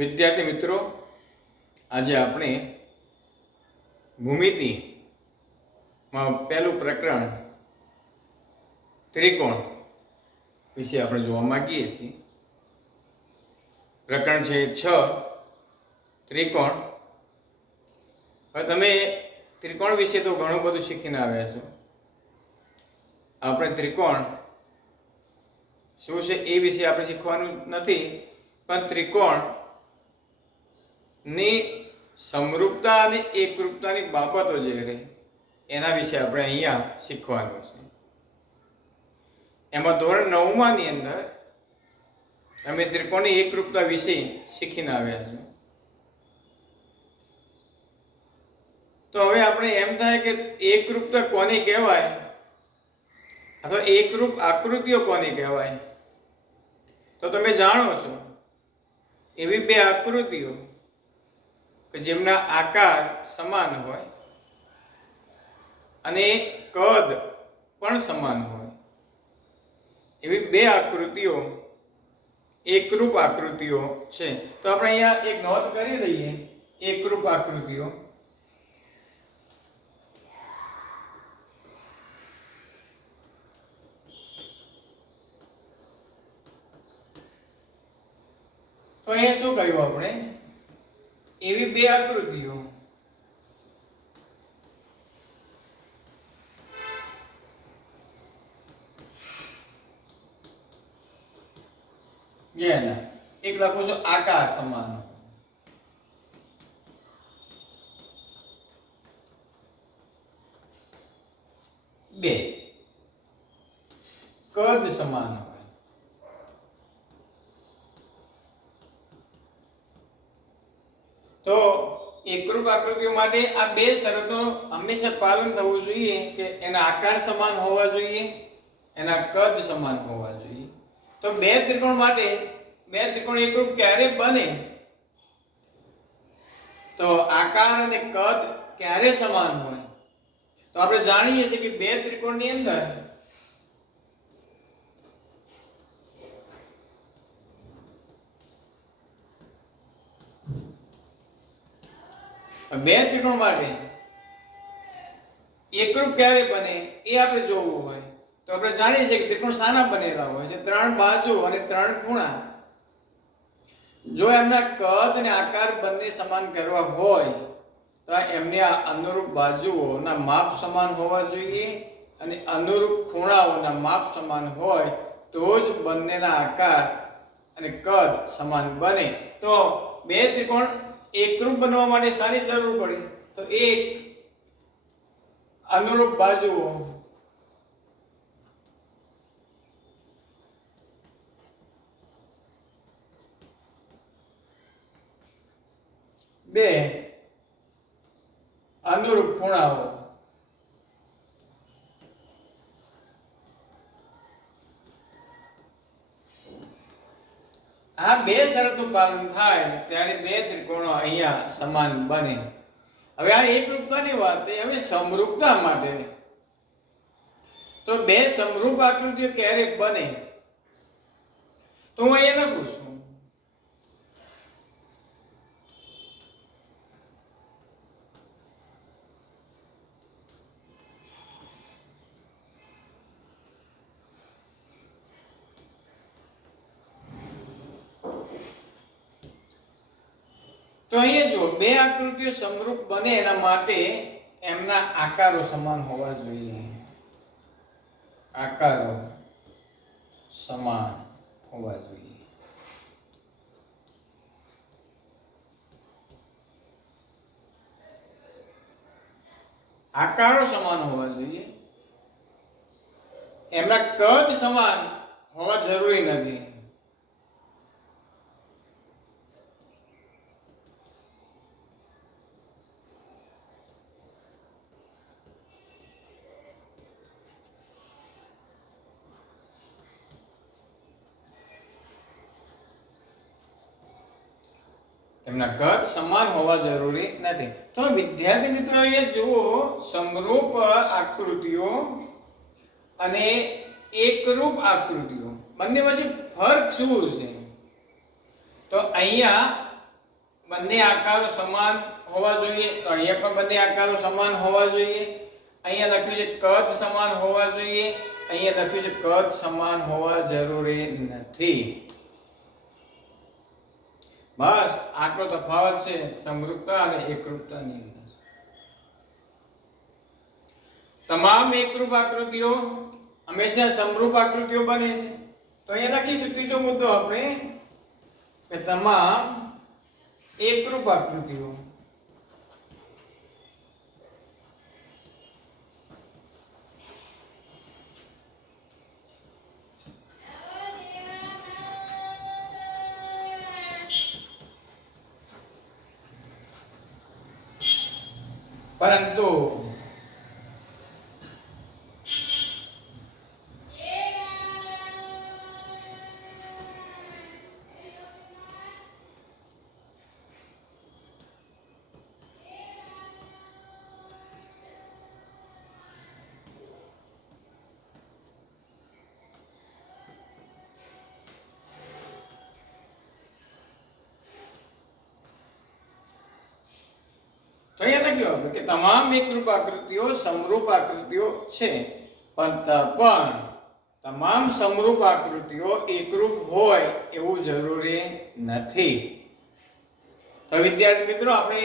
વિદ્યાર્થી મિત્રો, આજે આપણે ભૂમિતિમાં પહેલું પ્રકરણ ત્રિકોણ વિશે આપણે જોવા માંગીએ છીએ. પ્રકરણ છે 6 ત્રિકોણ. હવે તમે ત્રિકોણ વિશે તો ઘણું બધું શીખીને આવ્યા છો. આપણે ત્રિકોણ શું છે એ વિશે આપણે શીખવાનું નથી, પણ ત્રિકોણ ની સમરૂપતા અને એકરૂપતાની બાબતો જે રહે એના વિશે આપણે અહીંયા શીખવાનું છે. એમાં ધોરણ 9 ની અંદર અમે ત્રિકોણની એકરૂપતા વિશે શીખીને આવ્યા છે. તો હવે આપણે એમ થાય કે એકરૂપતા કોને કહેવાય અથવા એકરૂપ આકૃતિઓ કોને કહેવાય, તો તમે જાણો છો એવી બે આકૃતિઓ કે જેમના આકાર સમાન હોય અને કદ પણ સમાન હોય, એવી બે આકૃતિઓ એકરૂપ આકૃતિઓ છે. તો આપણે અહીંયા એક નોંધ કરી દઈએ. એકરૂપ આકૃતિઓ તો અહીંયા શું કહ્યું આપણે? એવી બે આકૃતિઓ જેના એક લખો છો આકાર સમાન, બે કદ સમાન હોય. તો એકરૂપ આકૃતિઓ માટે આ બે શરતો હંમેશા પાલન થવું જોઈએ કે એના આકાર સમાન હોવા જોઈએ, એના કદ સમાન હોવા જોઈએ. તો બે ત્રિકોણ માટે બે ત્રિકોણ એકરૂપ ક્યારે બને? તો આકાર અને કદ ક્યારે સમાન હોય? તો આપણે જાણીએ છીએ કે બે ત્રિકોણની અંદર બે ત્રિકોણ માટે એકરૂપ ક્યારે બને એ આપણે જોવું હોય તો આપણે જાણીએ છીએ કે ત્રિકોણ શાના બનેલા હોય છે? ત્રણ બાજુ અને ત્રણ ખૂણા. જો એમના કદ અને આકાર બંને સમાન કરવા હોય તો એમની અનુરૂપ બાજુઓના માપ સમાન હોવા જોઈએ અને અનુરૂપ ખૂણાઓના માપ સમાન હોય તો જ બંનેના આકાર અને કદ સમાન બને. તો બે ત્રિકોણ એકરૂપ બનવા માટે શાની જરૂર પડે? તો એક અનુરૂપ બાજુઓ બે અનુરૂપ ખૂણાઓ. આ બે શરતનું પાલન થાય ત્યારે બે ત્રિકોણો અહીંયા સમાન બને. હવે આ એકરૂપતાની વાત છે. હવે સમરૂપતા માટે તો બે સમરૂપ આકૃતિઓ ક્યારે બને? તો હું અહીંયા લખું છું તો અહીંયા જો બે આકૃતિઓ સમરૂપ બને એના માટે એમના આકારો સમાન હોવા જોઈએ. આકારો સમાન હોવા જોઈએ. આકારો સમાન હોવા જોઈએ. એમના કદ સમાન હોવા જરૂરી નથી. તેમના કદ સમાન હોવા જરૂરી નથી. તો વિદ્યાર્થી મિત્રો અહીંયા જુઓ, સમરૂપ આકૃતિઓ અને એકરૂપ આકૃતિઓ બંને વચ્ચે ફરક શું છે? તો અહીંયા બંને આકારો સમાન હોવા જોઈએ, તો અહીંયા પણ બંને આકારો સમાન હોવા જોઈએ. અહીંયા લખ્યું છે કદ સમાન હોવા જોઈએ, અહીંયા લખ્યું છે કદ સમાન હોવા જરૂરી નથી. બસ આટલો તફાવત છે સમરૂપતા અને એકરૂપતાની અંદર. તમામ એકરૂપ આકૃતિઓ હંમેશા સમરૂપ આકૃતિઓ બને છે. તો અહીંયા લખીશું ત્રીજો મુદ્દો આપણે કે તમામ એકરૂપ આકૃતિઓ પરંતુ તો અહીંયા લખ્યું આપણે કે તમામ એકરૂપ આકૃતિઓ સમરૂપ આકૃતિઓ છે, પણ તમામ સમરૂપ આકૃતિઓ એકરૂપ હોય એવું જરૂરી નથી. તો વિદ્યાર્થી મિત્રો, આપણે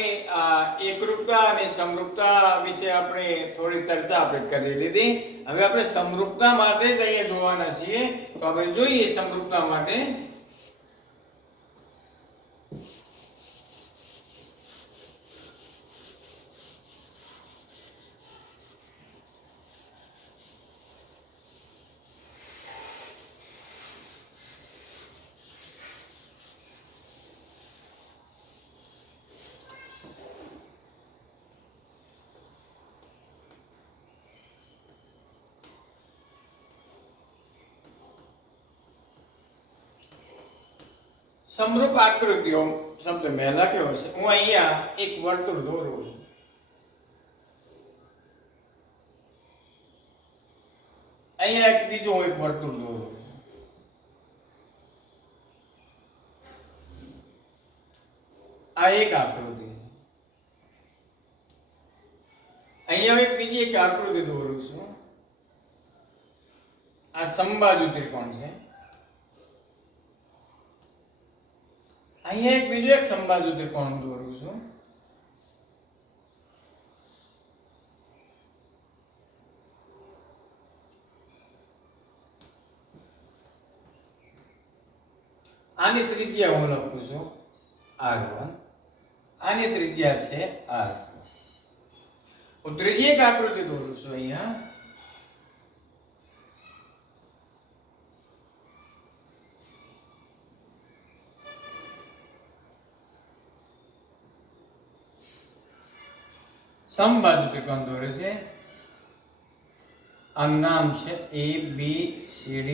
એકરૂપતા અને સમરૂપતા વિશે આપણે થોડી ચર્ચા આપણે કરી લીધી. હવે આપણે સમરૂપતા માટે જ અહીંયા જોવાના છીએ. તો આપણે જોઈએ સમરૂપતા માટે. સમરૂપ આકૃતિઓ શબ્દ મેં લખ્યો છે. હું અહીંયા એક વર્તુળ દોરું છું. અહીંયા એક બીજું એક વર્તુળ દોરું છું. આ એક આકૃતિ. અહીંયા એક બીજી એક આકૃતિ દોરું છું. આ સમબાજુ ત્રિકોણ છે. અહીંયા એક બીજો એક સમબાજુ ત્રિકોણ દોરું છું. આની ત્રિજ્યા હું લખું છું r1, આની ત્રિજ્યા છે r2. હું ત્રીજી એક આકૃતિ દોરું છું અહીંયા. સમબાજુ ત્રિકોણ દોરે છે. આનું નામ છે ABCD,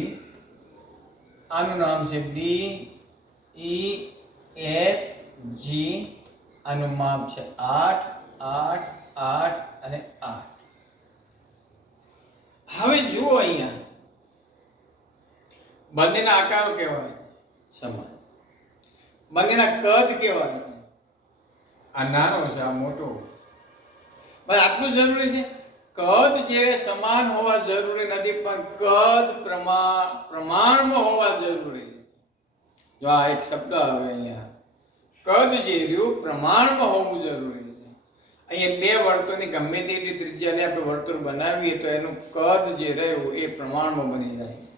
આનું નામ છે DEFG, આનું માપ છે 8, 8, 8 અને 8. હવે જુઓ અહીંયા બંનેના આકારો કેવા છે? સમાન. બંનેના કદ કેવા છે? આ નાનો છે, આ મોટો. બસ આટલું જરૂરી છે. કદ જ્યારે સમાન હોવા જરૂરી નથી, પણ કદ પ્રમાણમાં હોવા જરૂરી છે. જો આ એક શબ્દ આવે અહીંયા, કદ જે રહ્યું પ્રમાણમાં હોવું જરૂરી છે. અહીંયા બે વર્તુળની ગમે તેટલી ત્રિજ્યાને આપણે વર્તુળ બનાવીએ તો એનું કદ જે રહ્યું એ પ્રમાણમાં બની જાય છે.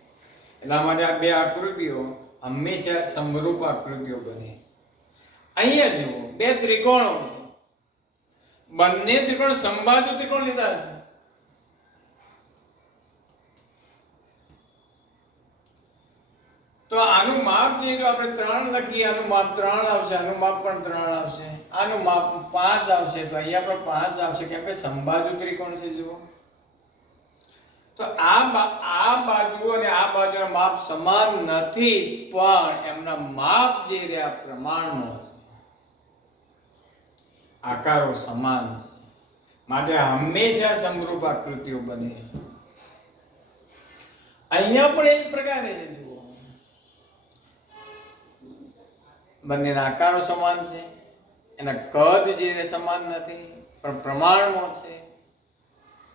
એટલા માટે આ બે આકૃતિઓ હંમેશા સમરૂપ આકૃતિઓ બને. અહીંયા જુઓ બે ત્રિકોણો છે. બંને ત્રિકોણ સમબાજુ ત્રિકોણ લીધા છે. તો આનું માપ જે આપણે 3 લખીએ, આનું માપ 3 આવશે, આનું માપ પણ 3 આવશે, આનું માપ 5 આવશે. તો અહીંયા પણ 5 આવશે, કેમ કે સમબાજુ ત્રિકોણ છે. જુઓ તો આ બાજુ અને આ બાજુના માપ સમાન નથી, પણ એમના માપ જે રહ્યા પ્રમાણમાં છે. આકારો સમાન છે, માટે હંમેશા સમરૂપ આકૃતિઓ બને છે. અહીંયા પણ એ જ પ્રકારે છે. જુઓ બંનેના આકારો સમાન છે, એના કદ જે સમાન નથી પણ પ્રમાણમાં છે,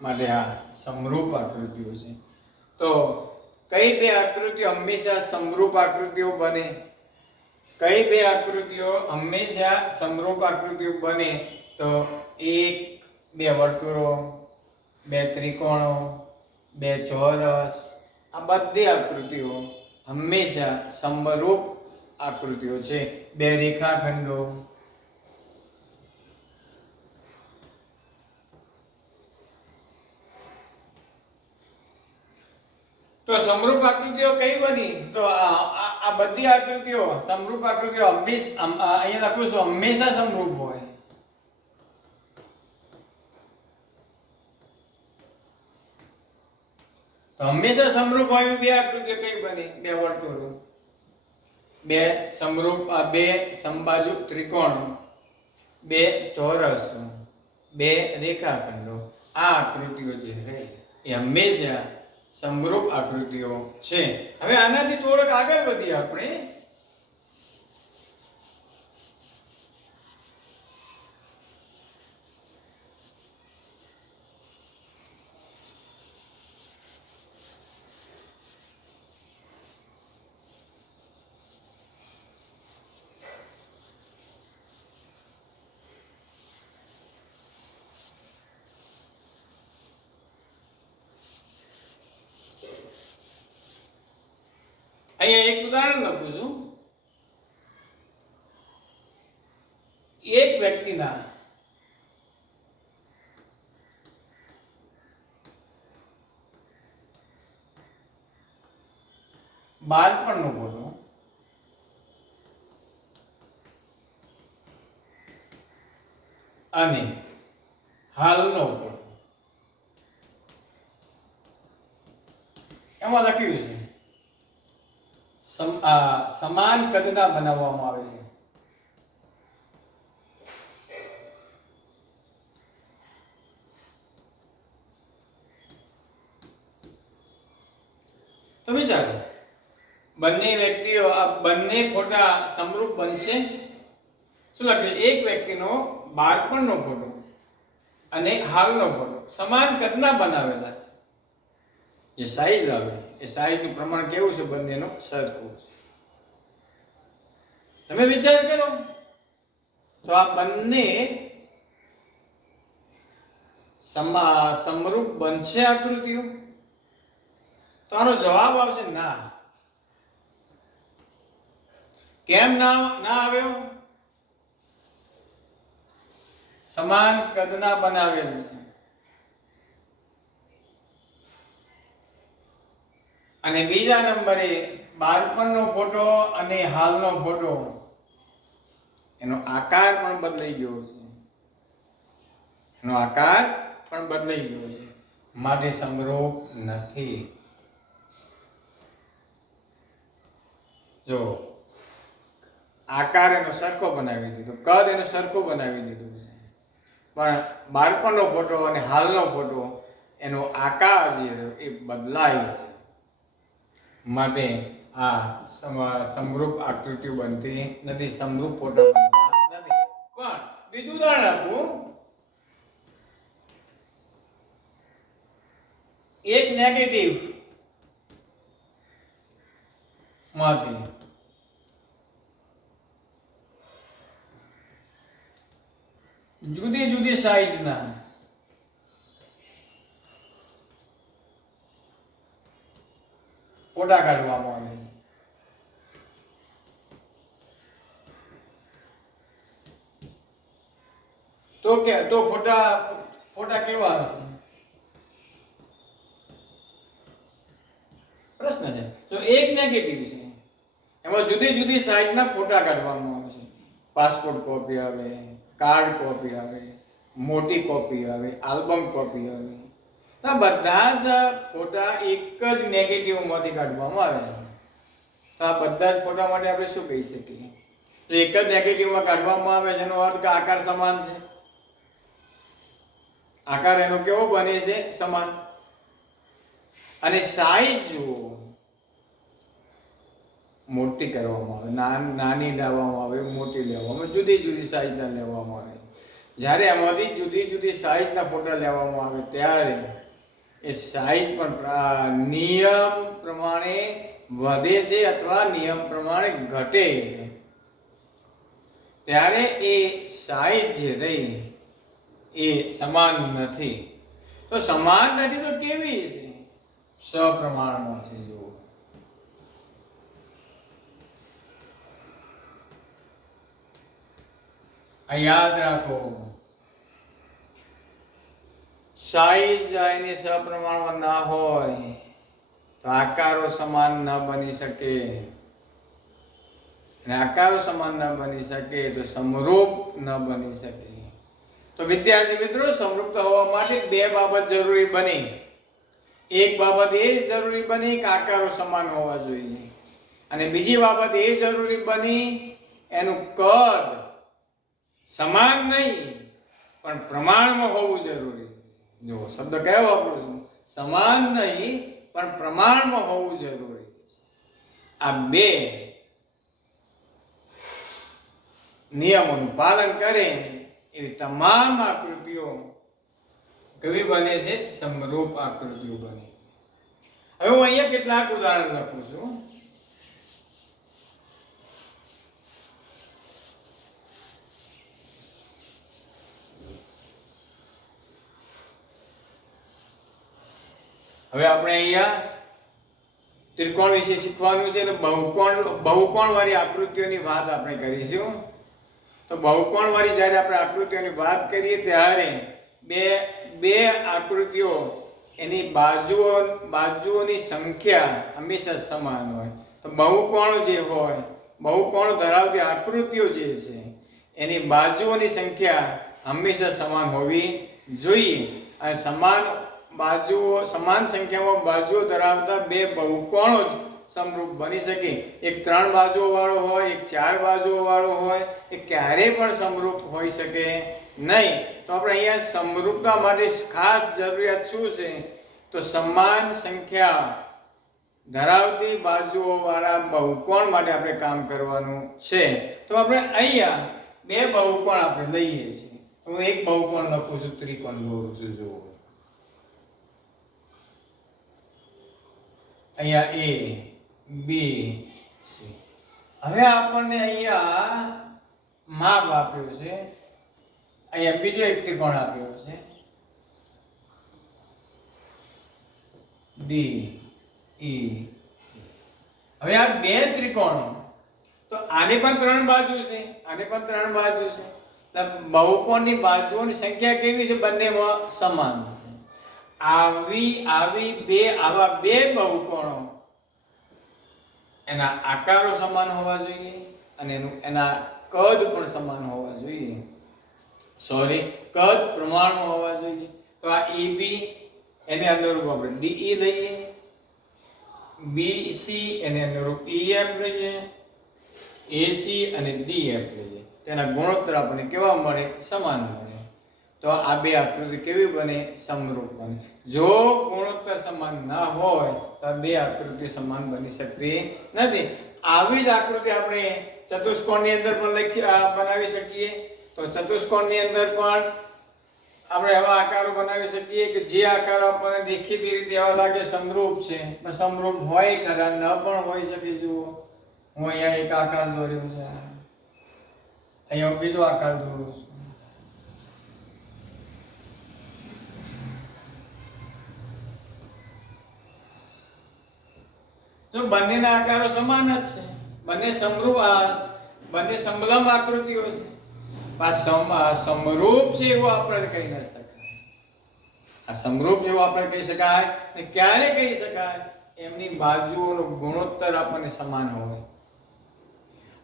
માટે આ સમરૂપ આકૃતિઓ છે. તો કઈ બે આકૃતિઓ હંમેશા સમરૂપ આકૃતિઓ બને? કઈ બે આકૃતિઓ હંમેશા સમરૂપ આકૃતિઓ બને? તો એક બે વર્તુળો, બે ત્રિકોણો, બે ચોરસ, આ બધી આકૃતિઓ હંમેશા સમરૂપ આકૃતિઓ છે. બે રેખાખંડો, તો સમરૂપ આકૃતિઓ કઈ બની? તો આ બધી આકૃતિઓ સમરૂપ આકૃતિઓ હંમેશા, અહીંયા લખું છું, હંમેશા સમરૂપ હોય. તો હંમેશા સમરૂપ હોય બે આકૃતિઓ કઈ બની? બે વર્તુળો, બે સમરૂપ, બે સમબાજુ ત્રિકોણો, બે ચોરસ, બે રેખાખંડો. આ આકૃતિઓ જે રહી એ હંમેશા સમરૂપ આકૃતિઓ છે. હવે આનાથી થોડોક આગળ વધીએ આપણે. અહીંયા એક ઉદાહરણ લખું છું. એક વ્યક્તિના બાળપણનો ફોટો અને હાલનો ફોટો એમાં લખ્યું છે સમાન કદના બનાવવામાં આવે છે. તો વિચારો, બંને વ્યક્તિઓ, આ બંને ફોટા સમરૂપ બનશે? શું લખ્યું? એક વ્યક્તિનો બાળપણનો ફોટો અને હાલનો ફોટો સમાન કદના બનાવેલા છે. જે સાઈઝ આવે એ સાઈઝનું પ્રમાણ કેવું છે? બંનેનું સરખું છે. તમે વિચાર કરો તો આ બંને સમરૂપ બનશે આકૃતિઓ? તો આનો જવાબ આવશે ના. કેમ ના આવ્યો? સમાન કદના બનાવેલ છે અને બીજા નંબરે બાળપણનો ફોટો અને હાલનો ફોટો, એનો આકાર પણ બદલાઈ ગયો છે. એનો આકાર પણ બદલાઈ ગયો છે, માટે સમરૂપ નથી. જો આકાર એનો સરખો બનાવી દીધો, કદ એનો સરખો બનાવી દીધું છે, પણ બાળપણનો ફોટો અને હાલનો ફોટો એનો આકાર જે એ બદલાય છે, માટે આ સમરૂપ આકૃતિઓ બનતી નથી, સમરૂપ ફોટો બનતા નથી. પણ બીજું ઉદાહરણ આપું. એક નેગેટિવ માંથી જુદી જુદી સાઈઝના ફોટા કાઢવામાં આવે છે. તો ફોટા કેવા હશે? પ્રશ્ન છે. તો એક નેગેટિવ છે, એમાં જુદી જુદી સાઈઝના ફોટા કાઢવામાં આવે છે. પાસપોર્ટ કોપી આવે, કાર્ડ કોપી આવે, મોટી કોપી આવે, આલ્બમ કોપી આવે. તો બધા જ ફોટા એક જ નેગેટિવમાંથી કાઢવામાં આવે છે. તો આ બધા જ ફોટા માટે આપણે શું કહી શકીએ? તો એક જ નેગેટિવમાં કાઢવામાં આવે છે, એનો અર્થ કે આકાર સમાન છે. આકાર એનો કેવો બને છે? સમાન. અને સાઈઝ જુઓ, મોટી કરવામાં આવે, નાની લેવામાં આવે, મોટી લેવામાં આવે, જુદી જુદી સાઈઝના લેવામાં આવે. જ્યારે આમાંથી જુદી જુદી સાઈઝના ફોટા લેવામાં આવે ત્યારે એ સાઈઝ પણ નિયમ પ્રમાણે વધે છે અથવા નિયમ પ્રમાણે ઘટે છે. ત્યારે એ સાઈઝ જે રહી એ સમાન નથી. તો સમાન નથી તો કેવી છે? સપ્રમાણમાં છે. જુઓ, આ યાદ રાખો, સાઈઝ એની સપ્રમાણમાં ના હોય તો આકારો સમાન ન બની શકે, અને આકારો સમાન ન બની શકે તો સમરૂપ ન બની શકે. તો વિદ્યાર્થી મિત્રો, સમરૂપતા હોવા માટે બે બાબત જરૂરી બની. એક બાબત એ જરૂરી બની કે આકારો સમાન હોવા જોઈએ, અને બીજી બાબત એ જરૂરી બની એનું કદ સમાન નહીં પણ પ્રમાણમાં હોવું જરૂરી. જો શબ્દ કયો વાપરું છું? સમાન નહીં પણ પ્રમાણમાં હોવું જરૂરી. આ બે નિયમોનું પાલન કરે એવી તમામ આકૃતિઓ કેવી બને છે? સમરૂપ આકૃતિઓ બને છે. હવે હું અહીંયા કેટલાક ઉદાહરણ લખું છું. હવે આપણે અહીંયા ત્રિકોણ વિશે શીખવાનું છે, એટલે બહુકોણ વાળી આકૃતિઓની વાત આપણે કરીશું. તો બહુકોણ વાળી જ્યારે આપણે આકૃતિઓની વાત કરીએ ત્યારે બે આકૃતિઓ એની બાજુઓની સંખ્યા હંમેશા સમાન હોય. તો બહુકોણ જે હોય, બહુકોણ ધરાવતી આકૃતિઓ જે છે એની બાજુઓની સંખ્યા હંમેશા સમાન હોવી જોઈએ. અને સમાન સંખ્યામાં બાજુઓ ધરાવતા બે બહુકોણો જ સમરૂપ બની શકે. એક 3 બાજુઓ વાળો હોય, એક 4 બાજુઓ વાળો હોય, એ ક્યારેય પણ સમરૂપ હોઈ શકે નહીં. તો આપણે અહીંયા સમરૂપતા માટે ખાસ જરૂરિયાત શું છે? તો સમાન સંખ્યા ધરાવતી બાજુઓ વાળા બહુકોણ માટે આપણે કામ કરવાનું છે. તો આપણે અહીંયા બે બહુકોણ આપણે લઈએ છીએ. હું એક બહુકોણ લખું છું, ત્રિકોણ દોરું છું. જુઓ, અહીંયા A, B, C. હવે આપણને અહીંયા માપ આપ્યું છે. અહીંયા બીજો એક ત્રિકોણ આપ્યો છે, D, E. હવે આ બે ત્રિકોણો, તો આને પણ 3 બાજુ છે, આને પણ 3 બાજુ છે. બહુકોણની બાજુઓની સંખ્યા કેવી છે? બંનેમાં સમાન છે. આવા બે બહુકોણો એના આકારો સમાન હોવા જોઈએ અને એના કદ પણ સમાન હોવા જોઈએ. કદ પ્રમાણમાં હોવા જોઈએ. તો આ EB એને અનુરૂપ આપણે DE લઈએ, BC એને અનુરૂપ EF લઈએ, AC અને DF લઈએ. તેના ગુણોત્તર આપણને કેવા મળે? સમાન મળે. તો આ બે આકૃતિ કેવી બને? સમરૂપ બને. જો ગુણોત્તર સમાન ના હોય તો આ બે આકૃતિ સમાન બની શકતી નથી. આવી જ આકૃતિ આપણે ચતુષ્કોણની અંદર પણ બનાવી શકીએ. તો ચતુષ્કોણની અંદર પણ આપણે એવા આકારો બનાવી શકીએ કે જે આકારો આપણને દેખીતી રીતે એવા લાગે સમરૂપ છે, પણ સમરૂપ હોય ખરા, ન પણ હોઈ શકે. જુઓ, હું અહીંયા એક આકાર દોર્યો છે, અહીંયા બીજો આકાર દોરું છું. તો બંનેના આકારો સમાન જ છે, બંને સમલંબ આકૃતિઓ છે. સમરૂપ છે એવું આપણે કહી ન શકાય. આ સમરૂપ જેવું આપણે કહી શકાય ને ક્યારે કહી શકાય? એમની બાજુઓનો ગુણોત્તર આપણને સમાન હોય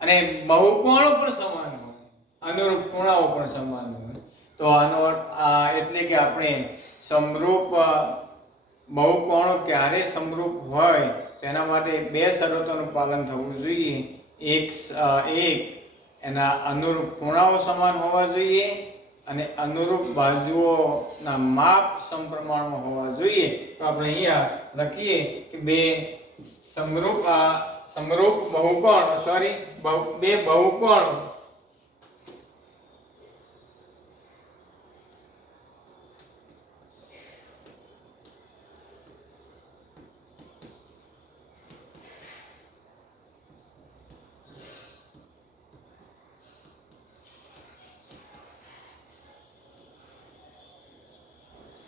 અને બહુકોણો પણ સમાન હોય, અનુરૂપ ખૂણાઓ પણ સમાન હોય. તો આનો અર્થ એટલે કે આપણે સમરૂપ બહુકોણો ક્યારે સમરૂપ હોય તેના માટે બે શરતોનું પાલન થવું જોઈએ. એક એના અનુરૂપ ખૂણાઓ સમાન હોવા જોઈએ અને અનુરૂપ બાજુઓના માપ સમપ્રમાણમાં હોવા જોઈએ. તો આપણે અહીંયા લખીએ કે બે સમરૂપ બહુકોણ સોરી બે બહુકોણ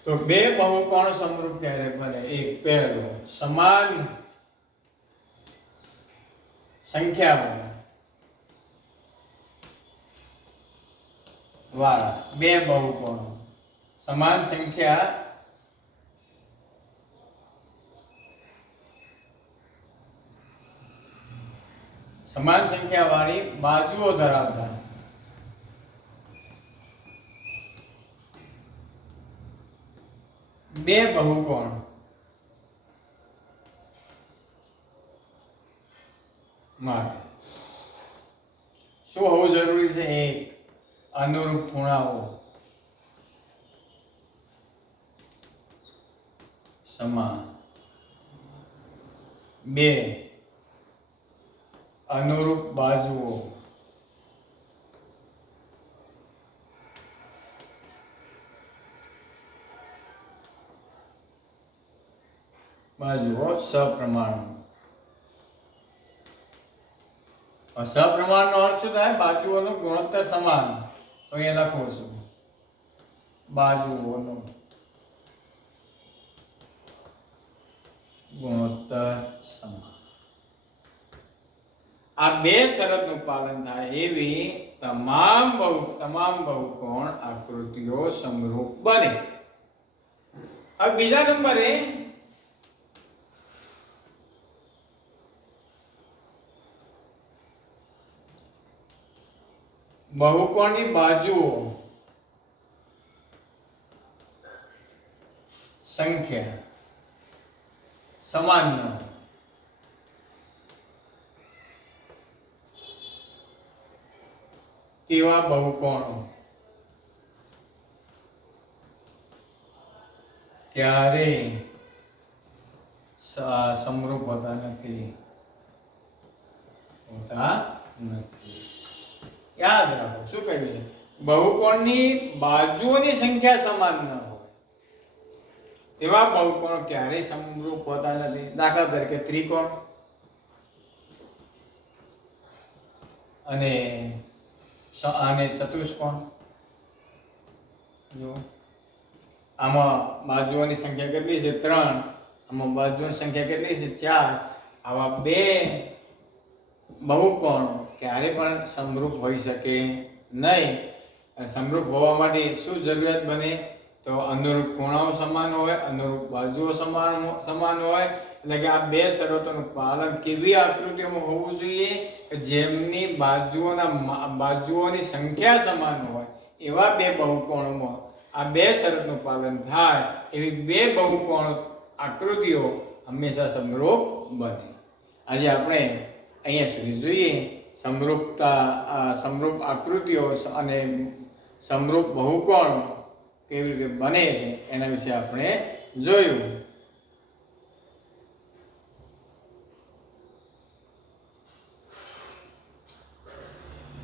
તો બે બહુકોણ સમરૂપ ક્યારે બને? એક પહેલો સમાન સંખ્યા વાળા બે બહુકોણ સમાન સંખ્યા વાળી બાજુઓ ધરાવતા બે બહુકોણ માટે શું હોવું જરૂરી છે? એક અનુરૂપ ખૂણાઓ સમાન, બે અનુરૂપ બાજુઓ સપ્રમાણ. સપ્રમાણનો અર્થ શું થાય? બાજુઓનો ગુણોત્તર સમાન. તો અહીંયા લખું છું બાજુઓનો ગુણોત્તર સમાન. આ બે શરતનું પાલન થાય એવી તમામ બહુકોણ આકૃતિઓ સમરૂપ બને. હવે બીજા નંબરે બહુકોણની બાજુઓ સંખ્યા સમાન ન હોય તેવા બહુકોણો ક્યારેય સમરૂપ હોતા નથી. યાદ રાખો શું કહ્યું છે? બહુકોણની બાજુઓની સંખ્યા સમાન ન હોય તેવા બહુકોણ ક્યારેય સમરૂપ હોતા નથી. દાખલા તરીકે ત્રિકોણ અને ચતુષ્કોણ. જો આમાં બાજુઓની સંખ્યા કેટલી છે? 3. આમાં બાજુઓની સંખ્યા કેટલી છે? 4. આવા બે બહુકોણ ક્યારે પણ સમરૂપ હોઈ શકે નહીં. સમરૂપ હોવા માટે શું જરૂરિયાત બને? તો અનુરૂપ ખૂણાઓ સમાન હોય, અનુરૂપ બાજુઓ સમાન હોય. એટલે કે આ બે શરતોનું પાલન કેવી આકૃતિઓમાં હોવું જોઈએ કે જેમની બાજુઓની સંખ્યા સમાન હોય એવા બે બહુકોણોમાં આ બે શરતનું પાલન થાય એવી બે બહુકોણ આકૃતિઓ હંમેશા સમરૂપ બને. આજે આપણે અહીંયા સુધી જોઈએ સમરૂપ આકૃતિઓ અને સમરૂપ બહુકોણ કેવી રીતે બને છે એના વિશે આપણે જોયું.